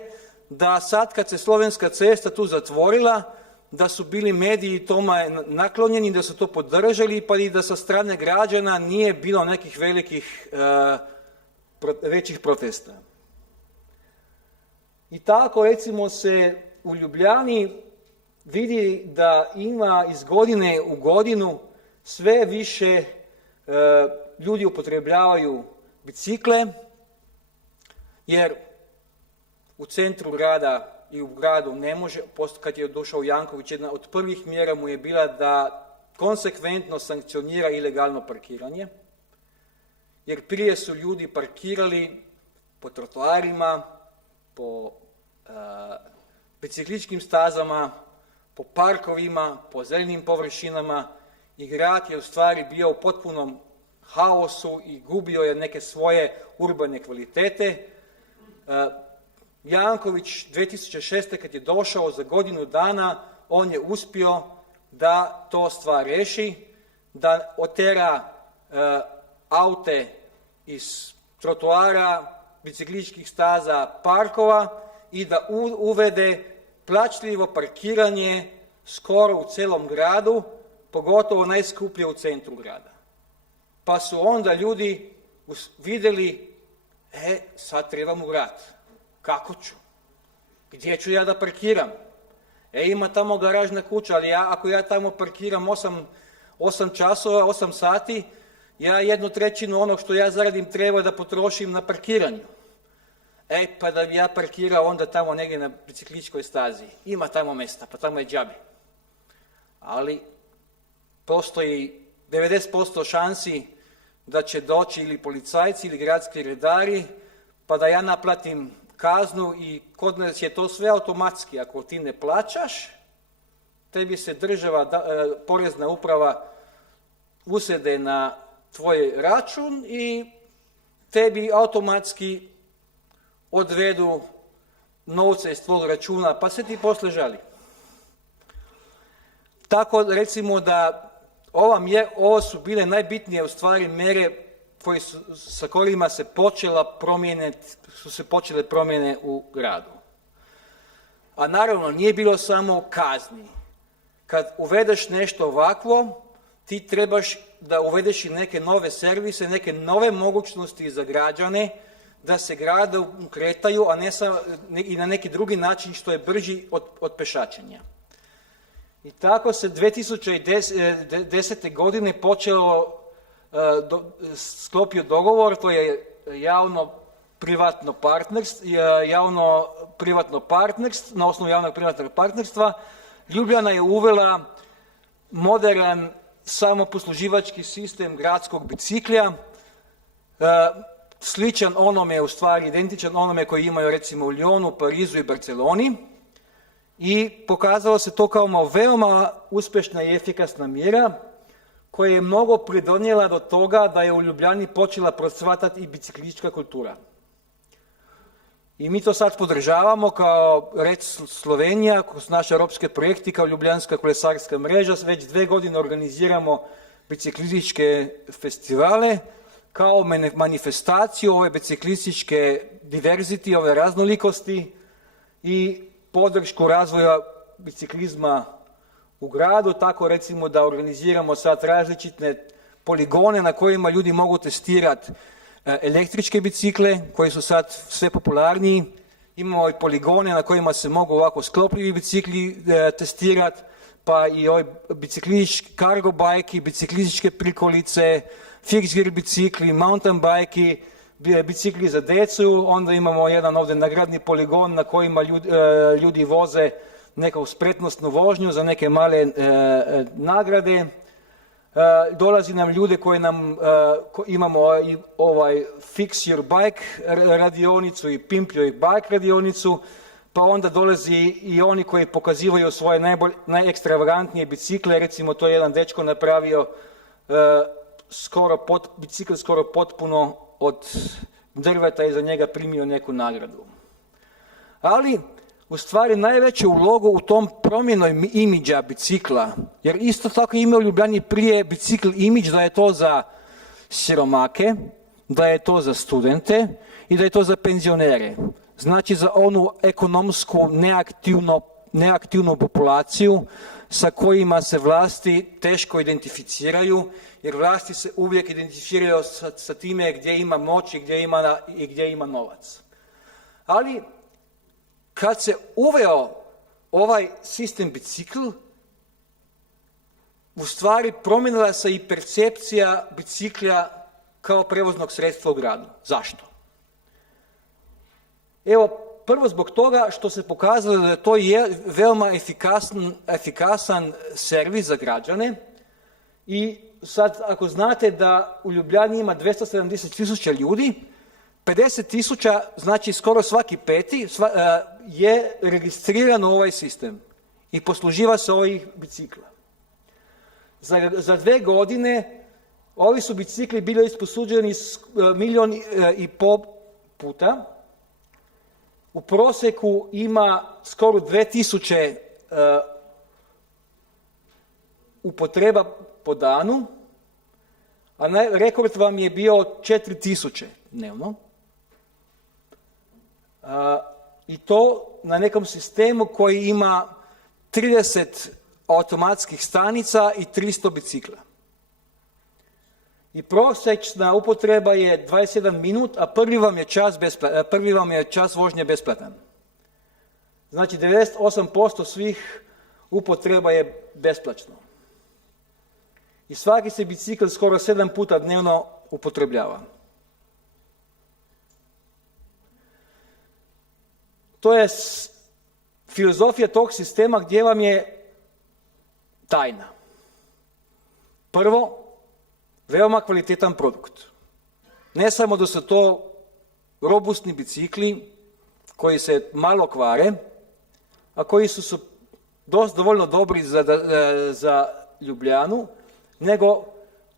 da sad kad se Slovenska cesta tu zatvorila, da su bili mediji tome naklonjeni, da su to podržali, pa i da sa strane građana nije bilo nekih većih protesta. I tako recimo se u Ljubljani vidi da ima iz godine u godinu sve više ljudi upotrebljavaju bicikle, jer u centru grada i u gradu ne može, kad je došao Janković, jedna od prvih mjera mu je bila da konsekventno sankcionira ilegalno parkiranje, jer prije su ljudi parkirali po trotoarima, po bicikličkim stazama, po parkovima, po zelenim površinama i grad je u stvari bio u potpunom haosu i gubio je neke svoje urbane kvalitete. Janković 2006. kad je došao za godinu dana, on je uspio da to stvar reši, da otera aute iz trotoara, bicikličkih staza, parkova i da uvede plaćljivo parkiranje skoro u celom gradu, pogotovo najskuplje u centru grada. Pa su onda ljudi vidjeli, sad trebam u grad. Kako ću? Gdje ću ja da parkiram? Ima tamo garažna kuća, ali ako ja tamo parkiram 8 časova, 8 sati, ja 1/3 onog što ja zaradim treba da potrošim na parkiranju. Pa da bi ja parkirao onda tamo negdje na bicikličkoj stazi. Ima tamo mjesta, pa tamo je džabe. Ali postoji 90% šansi da će doći ili policajci ili gradski redari, pa da ja naplatim kaznu i kod nas je to sve automatski. Ako ti ne plaćaš, tebi se država, porezna uprava usede na tvoj račun i tebi automatski odvedu novce iz tvog računa, pa se ti posle žali. Tako recimo da ovo su bile najbitnije u stvari mjere sa kojima su se počele promjene u gradu. A naravno nije bilo samo kazni. Kad uvedeš nešto ovakvo, ti trebaš da uvedeš i neke nove servise, neke nove mogućnosti za građane, da se grada kretaju, a ne i na neki drugi način što je brži od pešačenja. I tako se 2010. godine počelo sklopio dogovor, to je javno-privatno partnerstvo, na osnovu javnog-privatnog partnerstva. Ljubljana je uvela modern samoposluživački sistem gradskog biciklja, sličan onome, u stvari identičan onome koji imaju recimo u Lyonu, Parizu i Barceloni, i pokazalo se to kao veoma uspješna i efikasna mjera koja je mnogo pridonijela do toga da je u Ljubljani počela procvatati i biciklistička kultura. I mi to sad podržavamo kao Slovenija, kroz naše europske projekti, kao Ljubljanska kolesarska mreža, već 2 godine organiziramo biciklističke festivale, kao manifestaciju ove biciklističke diverzity, ove raznolikosti i podršku razvoja biciklizma u gradu, tako recimo da organiziramo sad različite poligone na kojima ljudi mogu testirati električke bicikle, koji su sad sve popularniji. Imamo i poligone na kojima se mogu ovako sklopljivi bicikli testirati, pa i ovi cargo bajki, biciklističke prikolice, fixed gear bicikli, mountain bajki, bicikli za decu. Onda imamo jedan ovdje nagradni poligon na kojima ljudi voze neku spretnostnu vožnju za neke male nagrade. Dolazi nam ljude koji imamo ovaj Fix Your Bike radionicu i Pimp Your Bike radionicu, pa onda dolazi i oni koji pokazivaju svoje najekstravagantnije bicikle. Recimo to je jedan dečko napravio bicikl skoro potpuno od drveta i za njega primio neku nagradu. Ali, u stvari, najveću ulogu u tom promjenoj imidža bicikla, jer isto tako ima u Ljubljani prije bicikl imidž da je to za siromake, da je to za studente i da je to za penzionere. Znači za onu ekonomsku neaktivnu populaciju sa kojima se vlasti teško identificiraju, jer vlasti se uvijek identificiraju sa time gdje ima moć i gdje ima novac. Ali kad se uveo ovaj sistem bicikl, u stvari promijenila se i percepcija biciklja kao prevoznog sredstva u gradu. Zašto? Evo, prvo zbog toga što se pokazalo da je to veoma efikasan servis za građane i sad ako znate da u Ljubljani ima 270.000 ljudi, 50.000, znači skoro svaki peti, je registriran u ovaj sistem i posluživa se ovih bicikla. Za 2 godine ovi su bicikli bili isposuđeni 1,5 milijuna puta. U prosjeku ima skoro 2000 upotreba po danu, a rekord vam je bio 4000 dnevno. I to na nekom sistemu koji ima 30 automatskih stanica i 300 bicikla. I prosječna upotreba je 21 minut, a prvi vam je čas vožnje besplatan. Znači 98% svih upotreba je besplaćno. I svaki se bicikl skoro 7 puta dnevno upotrebljava. To je filozofija tog sistema gdje vam je tajna. Prvo, veoma kvalitetan produkt. Ne samo da su to robustni bicikli koji se malo kvare, a koji su dovoljno dobri za Ljubljanu, nego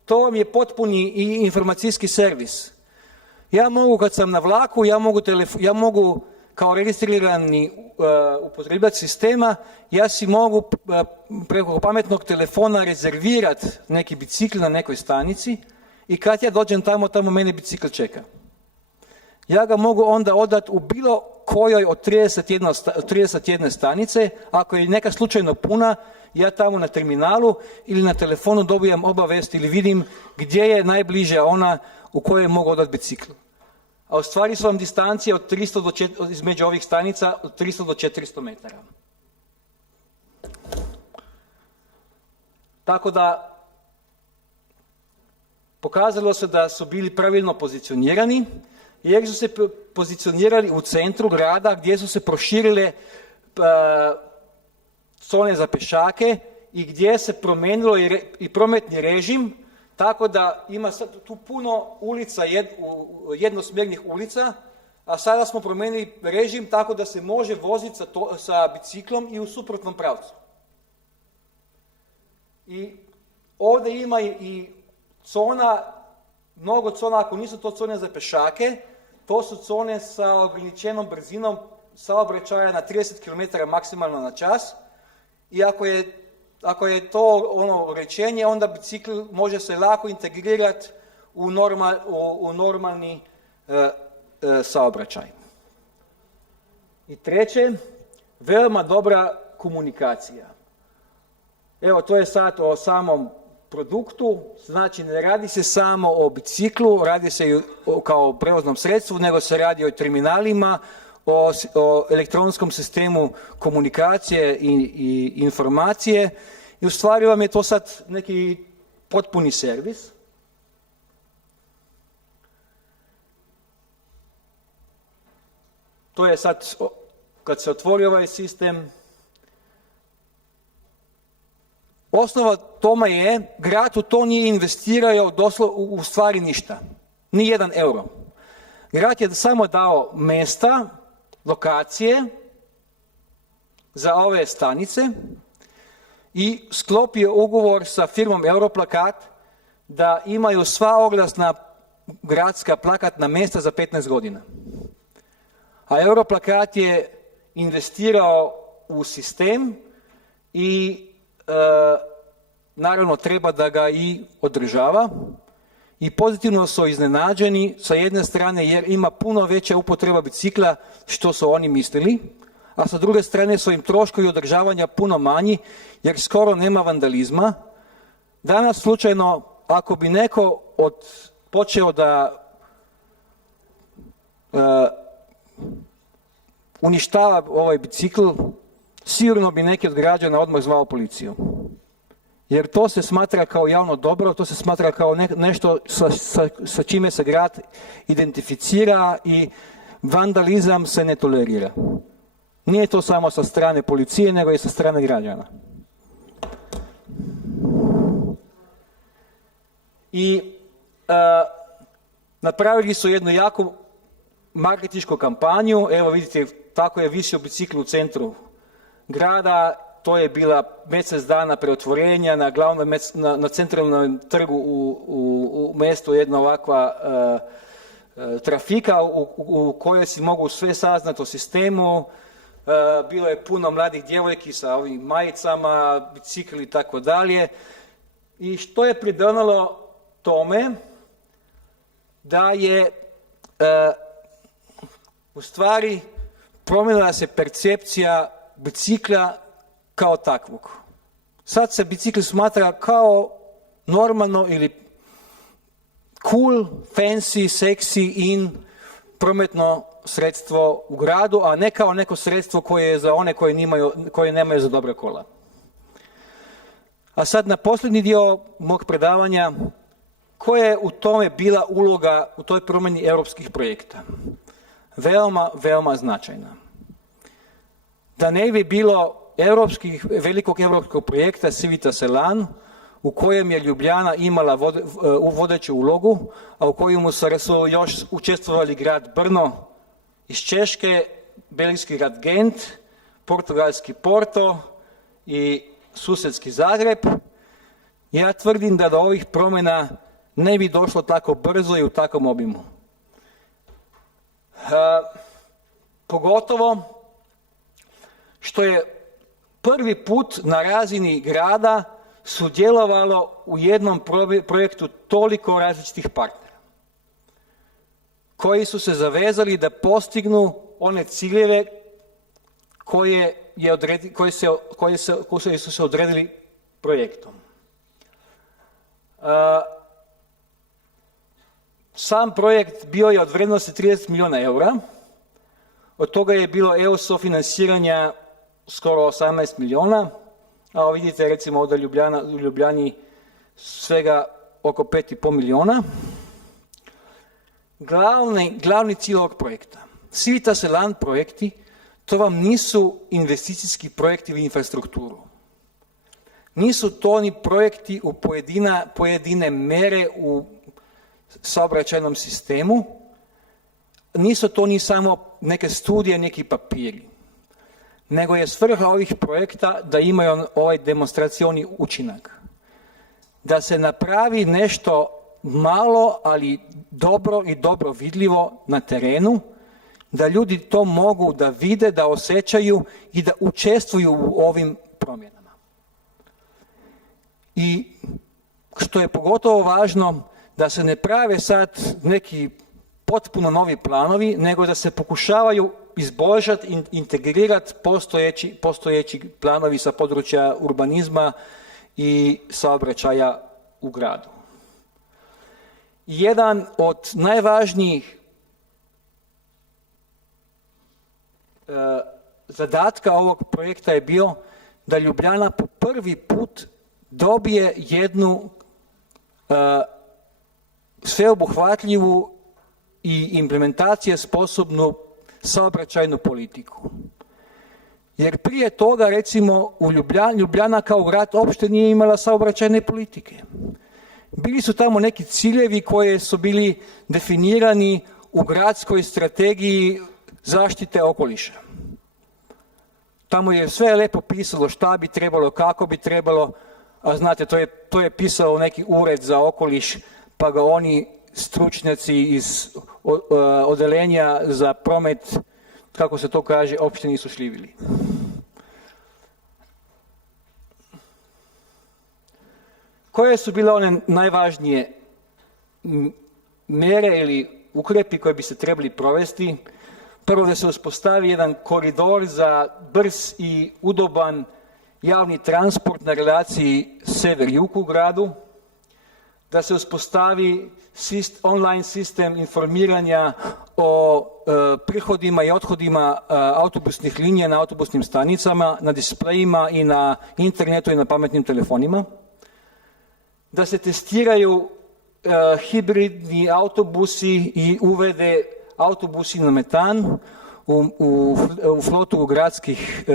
to vam je potpuni i informacijski servis. Ja mogu, kad sam na vlaku, ja mogu kao registrirani upotrebljač sistema, ja si mogu preko pametnog telefona rezervirati neki bicikl na nekoj stanici i kad ja dođem tamo mene bicikl čeka. Ja ga mogu onda odati u bilo kojoj od 31 stanice, ako je neka slučajno puna, ja tamo na terminalu ili na telefonu dobijem obavijest ili vidim gdje je najbliže ona u kojoj mogu odati bicikl. A u stvari su vam distancije između ovih stanica od 300 do 400 metara. Tako da pokazalo se da su bili pravilno pozicionirani, jer su se pozicionirali u centru grada gdje su se proširile zone za pješake i gdje se promijenilo i prometni režim, tako da ima sad tu puno ulica, jednosmjernih ulica, a sada smo promijenili režim tako da se može voziti sa biciklom i u suprotnom pravcu. I ovdje ima i mnogo zona, ako nisu to zone za pješake, to su zone sa ograničenom brzinom saobraćaja na 30 km maksimalno na čas i ako je to ono rečenje, onda bicikl može se lako integrirati u normalni saobraćaj. I treće, veoma dobra komunikacija. Evo, to je sad o samom produktu, znači ne radi se samo o biciklu, radi se i kao prevoznom sredstvu, nego se radi o terminalima, o elektronskom sistemu komunikacije i informacije i u stvari vam je to sad neki potpuni servis. To je sad, kad se otvori ovaj sistem, osnova tome je, grad u to nije investirao u stvari ništa, ni 1 euro. Grad je samo dao mjesta, lokacije za ove stanice i sklopio ugovor sa firmom Europlakat da imaju sva oglasna gradska plakatna mjesta za 15 godina. A Europlakat je investirao u sistem i naravno treba da ga i održava i pozitivno su iznenađeni sa jedne strane jer ima puno veća upotreba bicikla što su oni mislili, a sa druge strane su im troškovi održavanja puno manji jer skoro nema vandalizma. Danas slučajno ako bi neko počeo da uništava ovaj bicikl, sigurno bi neki od građana odmah zvao policiju. Jer to se smatra kao javno dobro, to se smatra kao nešto sa čime se grad identificira i vandalizam se ne tolerira. Nije to samo sa strane policije, nego i sa strane građana. I napravili su jednu jako marketinšku kampanju. Evo vidite, tako je visio bicikl u centru grada. To je bila mjesec dana preotvorenja na centralnom trgu u mjestu jedna ovakva trafika u kojoj si mogu sve saznati o sistemu. Bilo je puno mladih djevojki sa ovim majicama, bicikli i tako dalje. I što je pridonalo tome da je u stvari promijenila se percepcija bicikla kao takvog. Sad se bicikl smatra kao normalno ili cool, fancy, sexy, in prometno sredstvo u gradu, a ne kao neko sredstvo koje je za one koji nemaju za dobra kola. A sad na posljednji dio mog predavanja, koja je u tome bila uloga u toj promjeni europskih projekta? Veoma, veoma značajna. Da ne bi bilo velikog europskog projekta Civitas Elan, u kojem je Ljubljana imala vodeću ulogu, a u kojemu su još učestvovali grad Brno iz Češke, belgijski grad Gent, portugalski Porto i susjedski Zagreb. Ja tvrdim da do ovih promjena ne bi došlo tako brzo i u takvom obimu. Pogotovo što je prvi put na razini grada sudjelovalo u jednom projektu toliko različitih partnera koji su se zavezali da postignu one ciljeve koji su se odredili projektom. Sam projekt bio je od vrijednosti 30 milijuna eura, od toga je bilo EU sofinansiranja skoro 18 milijuna, a vidite recimo ovdje u Ljubljani svega oko 5,5 milijuna. Glavni cilj ovog projekta. Civitas Elan projekti, to vam nisu investicijski projekti u infrastrukturu. Nisu to ni projekti u pojedine mere u saobraćajnom sistemu, nisu to ni samo neke studije, neki papiri, nego je svrha ovih projekta da imaju ovaj demonstracioni učinak. Da se napravi nešto malo, ali dobro i dobro vidljivo na terenu, da ljudi to mogu da vide, da osjećaju i da učestvuju u ovim promjenama. I što je pogotovo važno, da se ne prave sad neki potpuno novi planovi, nego da se pokušavaju izboljšati, integrirati postojeći planovi sa područja urbanizma i saobraćaja u gradu. Jedan od najvažnijih zadatka ovog projekta je bio da Ljubljana po prvi put dobije jednu sveobuhvatljivu i implementacije sposobnu saobraćajnu politiku. Jer prije toga, recimo, u Ljubljana kao grad uopšte nije imala saobraćajne politike. Bili su tamo neki ciljevi koji su bili definirani u gradskoj strategiji zaštite okoliša. Tamo je sve lepo pisalo šta bi trebalo, kako bi trebalo, a znate, to je pisao neki ured za okoliš, pa ga oni stručnjaci iz odelenja za promet, kako se to kaže, uopšte nisu šljivili. Koje su bile one najvažnije mjere ili ukrepi koje bi se trebali provesti? Prvo, da se uspostavi jedan koridor za brz i udoban javni transport na relaciji sever-jug u gradu, da se uspostavi online sistem informiranja o prihodima i othodima autobusnih linija na autobusnim stanicama, na displejima i na internetu i na pametnim telefonima, da se testiraju hibridni autobusi i uvede autobusi na metan u flotu gradskih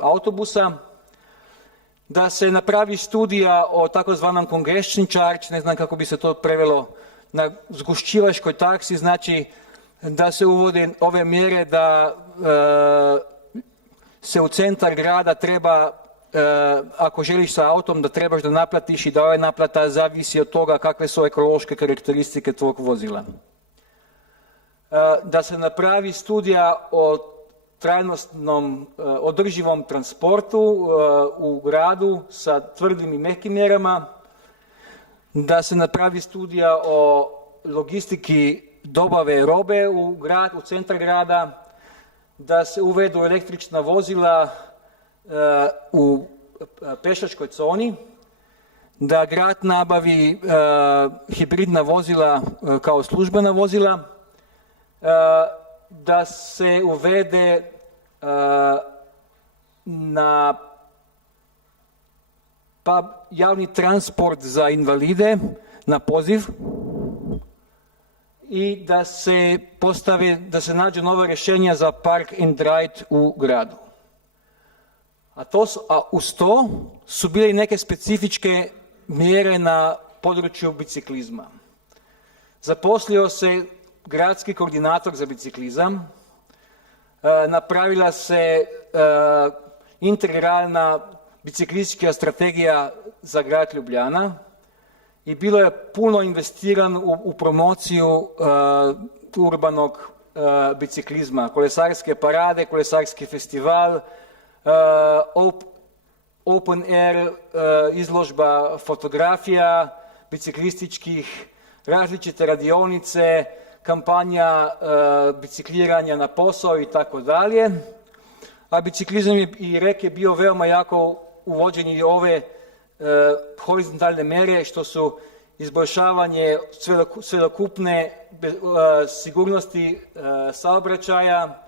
autobusa, da se napravi studija o takozvanom congestion charge, ne znam kako bi se to prevelo na zgušćivačkoj taksi, znači da se uvode ove mjere da se u centar grada treba, ako želiš sa autom da trebaš da naplatiš i da ova naplata zavisi od toga kakve su ekološke karakteristike tvog vozila. Da se napravi studija o trajnostnom održivom transportu u gradu sa tvrdim i mehkim mjerama, da se napravi studija o logistiki dobave robe u centar grada, da se uvedu električna vozila u pešačkoj zoni, da grad nabavi hibridna vozila kao službena vozila, da se uvede na javni transport za invalide na poziv i da se nađe nova rješenja za park and ride u gradu. A uz to su bile i neke specifičke mjere na području biciklizma. Zaposlio se gradski koordinator za biciklizam, napravila se integralna biciklistička strategija za grad Ljubljana i bilo je puno investiran u promociju urbanog biciklizma, kolesarske parade, kolesarski festival, open air izložba fotografija biciklističkih, različite radionice, kampanja bicikliranja na posao i tako dalje. A biciklizam je i je bio veoma jako uvođenje ove horizontalne mjere što su izboljšavanje cjelokupne sigurnosti saobraćaja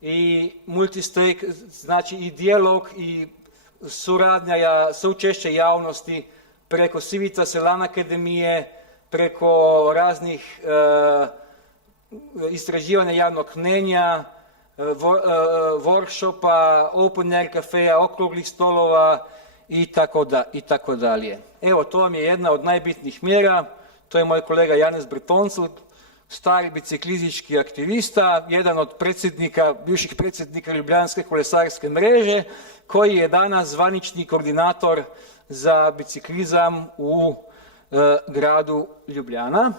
i multistake, znači i dijalog i suradnja, saučešće javnosti preko Civitas Elan Akademije, preko raznih istraživanja javnog mnjenja, workshopa, open air kafeja, okruglih stolova i tako dalje. Evo, to vam je jedna od najbitnijih mjera. To je moj kolega Janez Bretoncl, stari biciklistički aktivista, jedan od bivših predsjednika Ljubljanske kolesarske mreže, koji je danas zvanični koordinator za biciklizam u gradu Ljubljana.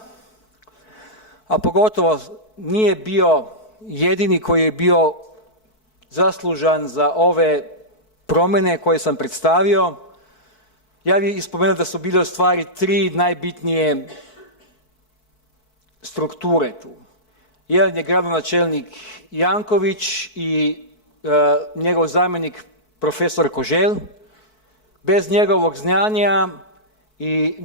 A pogotovo nije bio jedini koji je bio zaslužan za ove promjene koje sam predstavio. Ja bih ispomenuo da su bile u stvari tri najbitnije strukture tu. Jedan je gradonačelnik Janković i njegov zamjenik profesor Koželj. Bez njegovog znanja i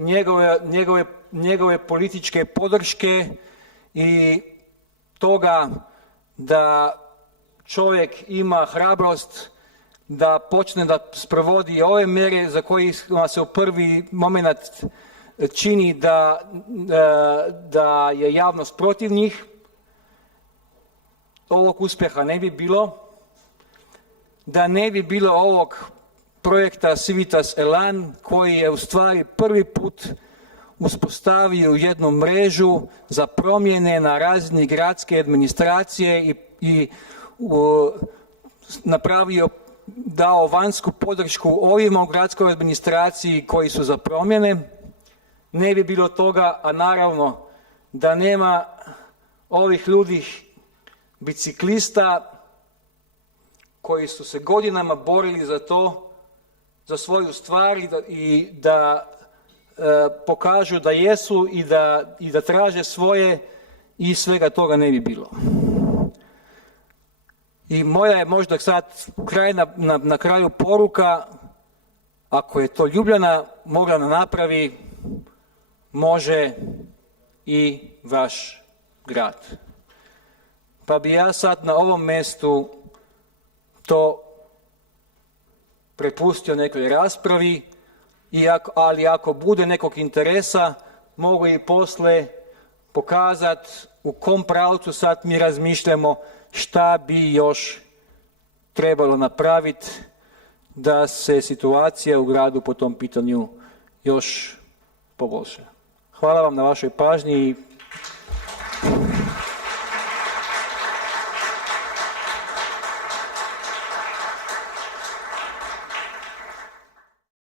njegove političke podrške i toga da čovjek ima hrabrost da počne da sprovodi ove mjere za kojima se u prvi moment čini da je javnost protiv njih, ovog uspjeha ne bi bilo. Da ne bi bilo ovog projekta Civitas Elan koji je u stvari prvi put uspostavio jednu mrežu za promjene na razini gradske administracije i dao vanjsku podršku ovima u gradskoj administraciji koji su za promjene. Ne bi bilo toga, a naravno da nema ovih ludih biciklista koji su se godinama borili za to, za svoju stvar i da pokažu da jesu i da traže svoje, i svega toga ne bi bilo. I moja je možda sad na kraju poruka, ako je to Ljubljana mogla napravi, može i vaš grad. Pa bi ja sad na ovom mjestu to prepustio nekoj raspravi, ali ako bude nekog interesa, mogu i poslije pokazati u kom pravcu sad mi razmišljamo šta bi još trebalo napraviti da se situacija u gradu po tom pitanju još poboljša. Hvala vam na vašoj pažnji i